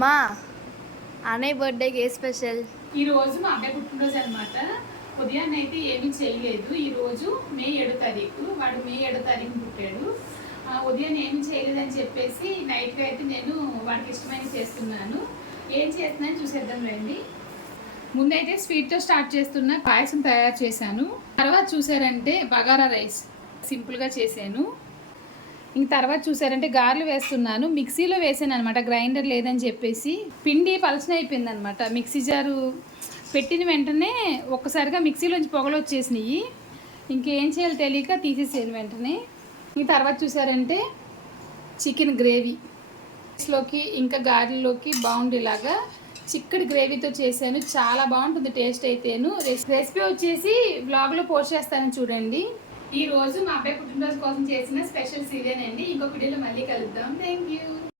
మా అన్నయ్య బర్త్డేకి ఏ స్పెషల్? ఈ రోజు మా అబ్బాయి పుట్టినరోజు అనమాట. ఉదయాన్నే అయితే ఏమీ చేయలేదు. ఈరోజు మే 7వ తారీఖు, వాడు మే 7వ తారీఖు పుట్టాడు. ఉదయం ఏమి చేయలేదని చెప్పేసి నైట్గా అయితే నేను వాడికి ఇష్టమైన చేస్తున్నాను. ఏం చేస్తున్నాను చూసేద్దాం రండి. ముందైతే స్వీట్తో స్టార్ట్ చేస్తున్నా. పాయసం తయారు చేశాను. తర్వాత చూసారంటే బగారా రైస్ సింపుల్గా చేశాను. ఇంక తర్వాత చూసారంటే గారెలు వేస్తున్నాను. మిక్సీలో వేసాను అనమాట, గ్రైండర్ లేదని చెప్పేసి. పిండి పలచన అయిపోయింది అనమాట. మిక్సీ జారు పెట్టిన వెంటనే ఒక్కసారిగా మిక్సీలోంచి పొగలు వచ్చేసినాయి. ఇంకేం చేయాలో తెలియక తీసేసాను వెంటనే. ఇంక తర్వాత చూసారంటే చికెన్ గ్రేవీ లోకి ఇంకా గారెల్లోకి బాగుండేలాగా చిక్కటి గ్రేవీతో చేశాను. చాలా బాగుంటుంది టేస్ట్ అయితేను. రెసిపీ వచ్చేసి బ్లాగ్లో పోస్ట్ చేస్తాను చూడండి. ఈ రోజు మా అబ్బాయి పుట్టినరోజు కోసం చేసిన స్పెషల్ సీరియల్ అండి. ఇంకో వీడియోలో మళ్ళీ కలుద్దాం. Thank you.